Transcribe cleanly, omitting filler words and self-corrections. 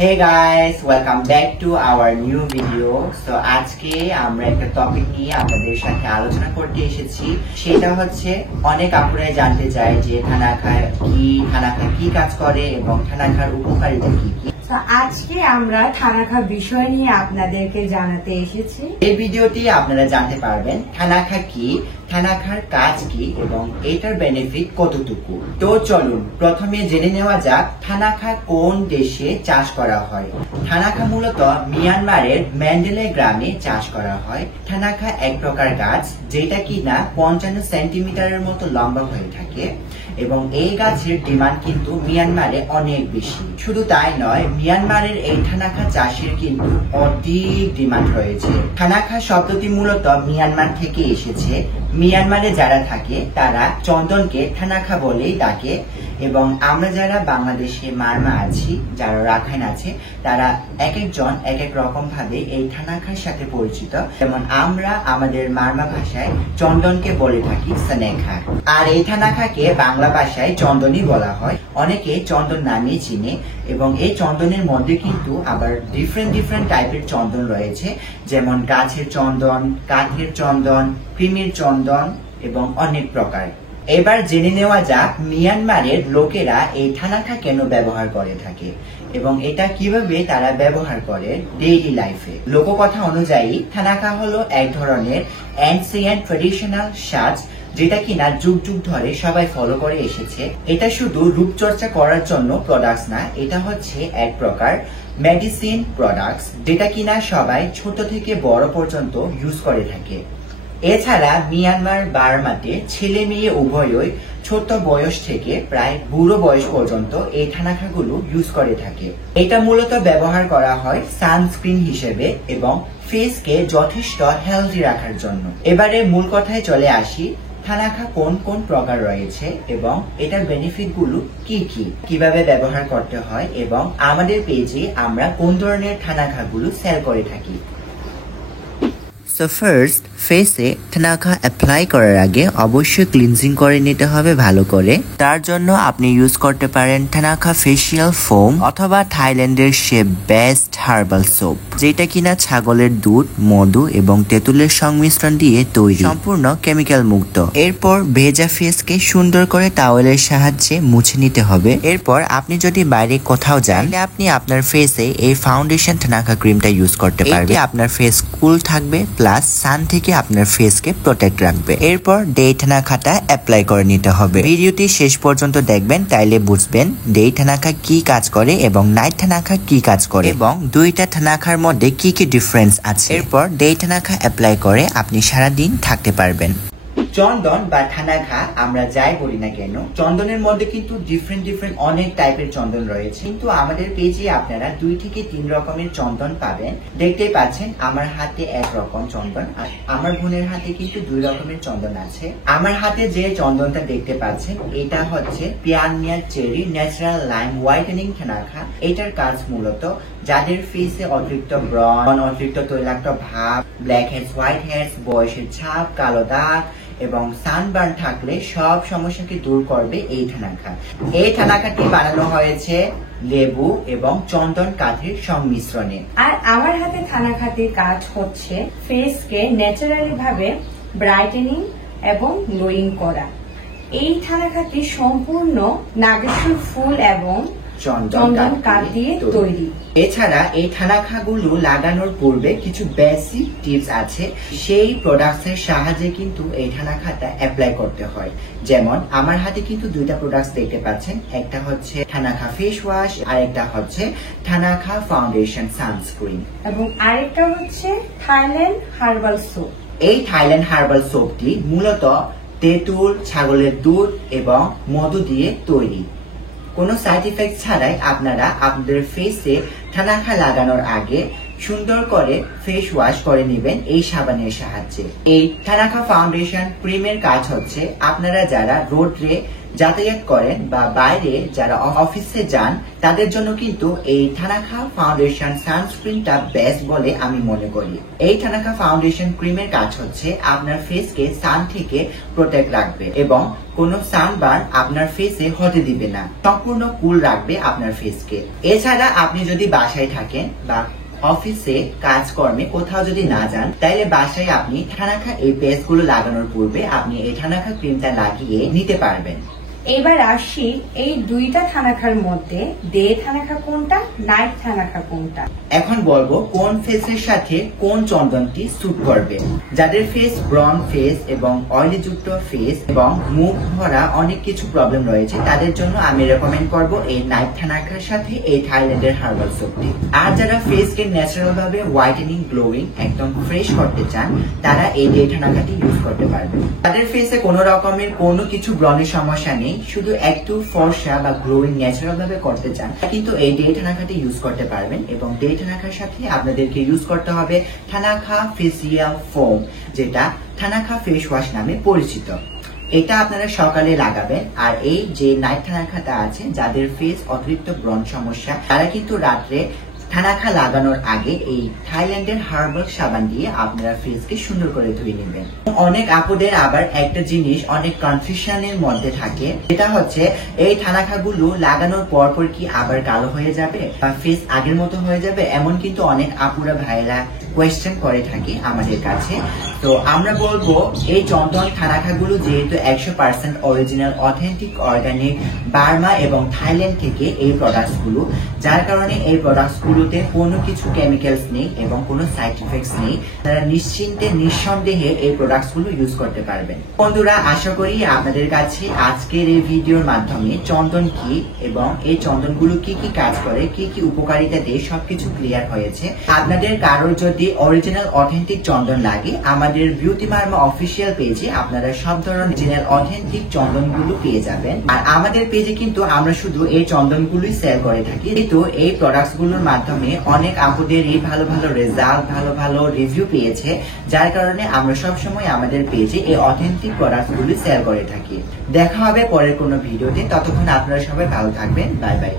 Hey guys, welcome back to our new video. So আজকে আমরা একটা টপিক নিয়ে আপনাদের সাথে আলোচনা করতে এসেছি। সেটা হচ্ছে অনেক আপুরাই জানতে চায় যে থানাখা কি কাজ করে এবং থানাখার উপকারিতা কি কি। আজকে আমরা থানাখা বিষয় নিয়ে আপনাদেরকে জানাতে এসেছি। এই ভিডিওটি আপনারা জানতে পারবেন থানাখা কি, থানাখার কাজ কি এবং এটার বেনিফিট কতটুকু। তো চলুন প্রথমে জেনে নেওয়া যাক থানাখা কোন দেশে চাষ করা হয়। থানাখা মূলত মিয়ানমারের ম্যান্ডেলে গ্রামে চাষ করা হয়। থানাখা এক প্রকার গাছ যেটা কিনা 55 সেন্টিমিটারের মতো লম্বা হয়ে থাকে এবং এই গাছের ডিমান্ড কিন্তু মিয়ানমারে অনেক বেশি। শুধু তাই নয়, মিয়ানমারের এই থানাখা চাষের কিন্তু অধিক ডিমান্ড রয়েছে। থানাখা শব্দটি মূলত মিয়ানমার থেকে এসেছে। মিয়ানমারে যারা থাকে তারা চন্দনকে থানাখা বলেই ডাকে এবং আমরা যারা বাংলাদেশে মারমা আছি, যারা রাখাইন আছে, তারা এক একজন এক এক রকম ভাবে এই থানাখার সাথে পরিচিত। যেমন আমরা আমাদের মারমা ভাষায় চন্দনকে বলে থাকি সনেখা, আর এই থানাখাকে বাংলা ভাষায় চন্দনই বলা হয়। অনেকে চন্দন নামে চিনে এবং এই চন্দনের মধ্যে কিন্তু আবার ডিফারেন্ট টাইপের চন্দন রয়েছে, যেমন গাছের চন্দন, কাঠের চন্দন, কৃমির চন্দন এবং অনেক প্রকার। এবার জেনে নেওয়া যাক মিয়ানমারের লোকেরা এই থানাখা কেন ব্যবহার করে থাকে এবং এটা কিভাবে তারা ব্যবহার করে ডেইলি লাইফে। লোককথা অনুযায়ী থানাখা হলো এক ধরনের এনসিয়েন্ট ট্রেডিশনাল সাজ যেটা কিনা যুগ যুগ ধরে সবাই ফলো করে এসেছে। এটা শুধু রূপচর্চা করার জন্য প্রোডাক্টস না, এটা হচ্ছে এক প্রকার মেডিসিন প্রোডাক্টস যেটা কিনা সবাই ছোট থেকে বড় পর্যন্ত ইউজ করে থাকে। এছাড়া মিয়ানমার বার্মাতে ছেলে মেয়ে উভয়ই ছোট বয়স থেকে প্রায় বুড়ো বয়স পর্যন্ত এই থানাখাগুলো ইউজ করে থাকে। এটা মূলত ব্যবহার করা হয় সানস্ক্রিন হিসেবে এবং ফেসকে যথেষ্ট হেলদি রাখার জন্য। এবারে মূল কথায় চলে আসি, থানাখা কোন কোন প্রকার রয়েছে এবং এটার বেনিফিট গুলো কি কি, কিভাবে ব্যবহার করতে হয় এবং আমাদের পেজে আমরা কোন ধরনের থানাখাগুলো সেল করে থাকি। সো ফার্স্ট, ফেসে থানাখা অ্যাপ্লাই করার আগে অবশ্যই ক্লিনজিং করে নিতে হবে ভালো করে। তার জন্য আপনি ইউজ করতে পারেন থানাখা ফেসিয়াল ফোম অথবা থাইল্যান্ডের সে বেস্ট হার্বাল সোপ, যেটা কিনা ছাগলের দুধ, মধু এবং তেঁতুলের সংমিশ্রণ দিয়ে তৈরি, সম্পূর্ণ কেমিক্যাল মুক্ত। এরপর ভেজা ফেসকে সুন্দর করে টাওয়েলের সাহায্যে মুছে নিতে হবে। এরপর আপনি যদি বাইরে কোথাও যান, আপনি আপনার ফেসে এই ফাউন্ডেশন থানাখা ক্রিমটা ইউজ করতে পারবেন। আপনার ফেস কুল থাকবে প্লাস সান থেকে আপনার ফেসকে প্রোটেক্ট রাখবে। এরপর ডে থানাখাটা অ্যাপ্লাই করে নিতে হবে। ভিডিওটি শেষ পর্যন্ত দেখবেন, তাইলে বুঝবেন ডে থানাখা কি কাজ করে এবং নাইট থানাখা কি কাজ করে এবং দুইটা থানাখার মধ্যে কি কি ডিফারেন্স আছে। এরপর ডে থানাখা অ্যাপ্লাই করে আপনি সারাদিন থাকতে পারবেন। চন্দন বা থানাখা আমরা যাই বলি না কেন, চন্দনের মধ্যে কিন্তু ডিফারেন্ট অনেক টাইপের চন্দন রয়েছে, কিন্তু আমাদের পেজে আপনারা 2 থেকে 3 রকমের চন্দন পাবেন। দেখতেই পাচ্ছেন আমার হাতে এক রকম চন্দন, আর আমার বোনের হাতে কিন্তু 2 রকমের চন্দন আছে। আমার হাতে যে চন্দনটা দেখতে পাচ্ছেন এটা হচ্ছে পিয়ানিয়া চেরি ন্যাচারাল লাইম হোয়াইটেনিং থানাখা। এটার কাজ মূলত যাদের ফেসে অতিরিক্ত ব্রণ, অতিরিক্ত তৈলাক্ত ভাব, ব্ল্যাক হেডস, হোয়াইট হেডস, বয়সের ছাপ, কালো দাগ এবং সানবার্ন থাকলে সব সমস্যাকে দূর করবে এই থানাখা। এই থানাখাটি বানানো হয়েছে লেবু এবং চন্দন কাঠের সংমিশ্রণে। আর আমার হাতে থানাখাটির কাজ হচ্ছে ফেসকে ন্যাচারালি ভাবে ব্রাইটেনিং এবং গ্লোয়িং করা। এই থানাখাটি সম্পূর্ণ নাগেশ্বর ফুল এবং চন্দন কাঠ দিয়ে তৈরি। এছাড়া এই থানাখাগুলো লাগানোর পূর্বে কিছু বেসিক টিপস আছে, সেই প্রোডাক্টস এর সাহায্যে কিন্তু এই থানাখাটা অ্যাপ্লাই করতে হয়। যেমন আমার হাতে কিন্তু 2টা প্রোডাক্টস দেখতে পাচ্ছেন, একটা হচ্ছে থানাখা ফেস ওয়াশ আর একটা হচ্ছে থানাখা ফাউন্ডেশন সানস্ক্রিন এবং আরেকটা হচ্ছে থাইল্যান্ড হার্বাল সোপ। এই থাইল্যান্ড হার্বাল সোপটি মূলত তেঁতুল, ছাগলের দুধ এবং মধু দিয়ে তৈরি। কোনো সাইড ইফেক্ট ছাড়াই আপনারা আপনাদের ফেসে থানাখা লাগানোর আগে সুন্দর করে ফেস ওয়াশ করে নেবেন এই সাবানের সাহায্যে। এই থানাখা ফাউন্ডেশন ক্রিমের কাজ হচ্ছে আপনারা যারা রোদ্রে যাতায়াত করেন বা বাইরে যারা অফিসে যান তাদের জন্য কিন্তু এই থানাখা ফাউন্ডেশন সানস্ক্রিনটা বেস্ট বলে আমি মনে করি। এই থানাখা ফাউন্ডেশন ক্রিমের কাজ হচ্ছে আপনার ফেসকে সান থেকে প্রোটেক্ট রাখবে এবং কোনো সানবার্ন আপনার ফেসে হতে দিবে না, সম্পূর্ণ কুল রাখবে আপনার ফেসকে। এছাড়া আপনি যদি বাসায় থাকেন বা অফিসে কাজকর্মে কোথাও যদি না যান, তাইলে বাসায় আপনি থানাখা এই পেস্ট গুলো লাগানোর পূর্বে আপনি এই থানাখা ক্রিমটা লাগিয়ে নিতে পারবেন। এবার আসি এই দুইটা থানাখার মধ্যে ডে থানাখা কোনটা, নাইট থানাখা কোনটা। এখন বলবো কোন ফেসের সাথে কোন চন্দনটি স্যুট করবে। যাদের ফেস ব্রন ফেস এবং অয়েলি যুক্ত ফেস এবং মুখ ভরা অনেক কিছু প্রবলেম রয়েছে তাদের জন্য আমি রেকমেন্ড করব এই নাইট থানাখার সাথে এই থাইল্যান্ডের হার্বাল সোপটি। আর যারা ফেসকে ন্যাচারাল ভাবে হোয়াইটেনিং গ্লোয়িং একদম ফ্রেশ করতে চান তারা এই ডে থানাখাটি ইউজ করতে পারবেন। তাদের ফেসে কোনো রকমের কোনো কিছু ব্রনের সমস্যা নেই, শুধু একটু ফর্সা বা গ্লোয়িং ন্যাচারাল ভাবে করতে চান কিন্তু এই ডে থানাখাটি ইউজ করতে পারবেন। এবং ডে থানাখার সাথে আপনাদেরকে ইউজ করতে হবে থানাখা ফেসিয়াল ফোম, যেটা থানাখা ফেস ওয়াশ নামে পরিচিত। এটা আপনারা সকালে লাগাবেন। আর এই যে নাইট থানাখাটা আছে, যাদের ফেস অতিরিক্ত ব্রণ সমস্যা তারা কিন্তু রাত্রে থানাখা লাগানোর আগে এই থাইল্যান্ডের হার্বাল সাবান দিয়ে আপনারা ফেসকে সুন্দর করে ধুয়ে নেবেন। অনেক আপুদের আবার একটা জিনিস অনেক কনফিউশনের মধ্যে থাকে, এটা হচ্ছে এই থানাখাগুলো লাগানোর পর কি আবার কালো হয়ে যাবে বা ফেস আগের মতো হয়ে যাবে, এমন কিন্তু অনেক আপুরা ভাইরা কোয়েশ্চেন করে থাকে আমাদের কাছে। তো আমরা বলবো এই চন্দন থানাখাগুলো যেহেতু 100% অরিজিনাল অথেন্টিক অর্গানিক বার্মা এবং থাইল্যান্ড থেকে এই প্রোডাক্টস গুলো, যার কারণে এই প্রোডাক্টস গুলোতে কোনো কিছু কেমিক্যালস নেই এবং কোনো সাইড ইফেক্টস নেই। তারা নিশ্চিন্তে নিঃসন্দেহে এই প্রোডাক্টস গুলো ইউজ করতে পারবেন। বন্ধুরা, আশা করি আপনাদের কাছে আজকের এই ভিডিওর মাধ্যমে চন্দন কি এবং এই চন্দনগুলো কি কি কাজ করে, কি কি উপকারিতা দেয় সবকিছু ক্লিয়ার হয়েছে। আপনাদের কারোর যদি অরিজিনাল অথেন্টিক চন্দন লাগে, আমাদের বিউটি মার্মা অফিসিয়াল পেজে আপনারা সব ধরনের অরিজিনাল অথেন্টিক চন্দনগুলো পেয়ে যাবেন। আর আমাদের পেজে কিন্তু আমরা শুধু এই চন্দনগুলোই সেল করে থাকি, কিন্তু এই প্রোডাক্টস গুলোর মাধ্যমে অনেক আপুদের এই ভালো ভালো রেজাল্ট, ভালো ভালো রিভিউ পেয়েছে, যার কারণে আমরা সবসময় আমাদের পেজে এই অথেন্টিক প্রোডাক্টস গুলি সেল করে থাকি। দেখা হবে পরের কোনো ভিডিওতে, ততক্ষণ আপনারা সবাই ভালো থাকবেন। Bye bye.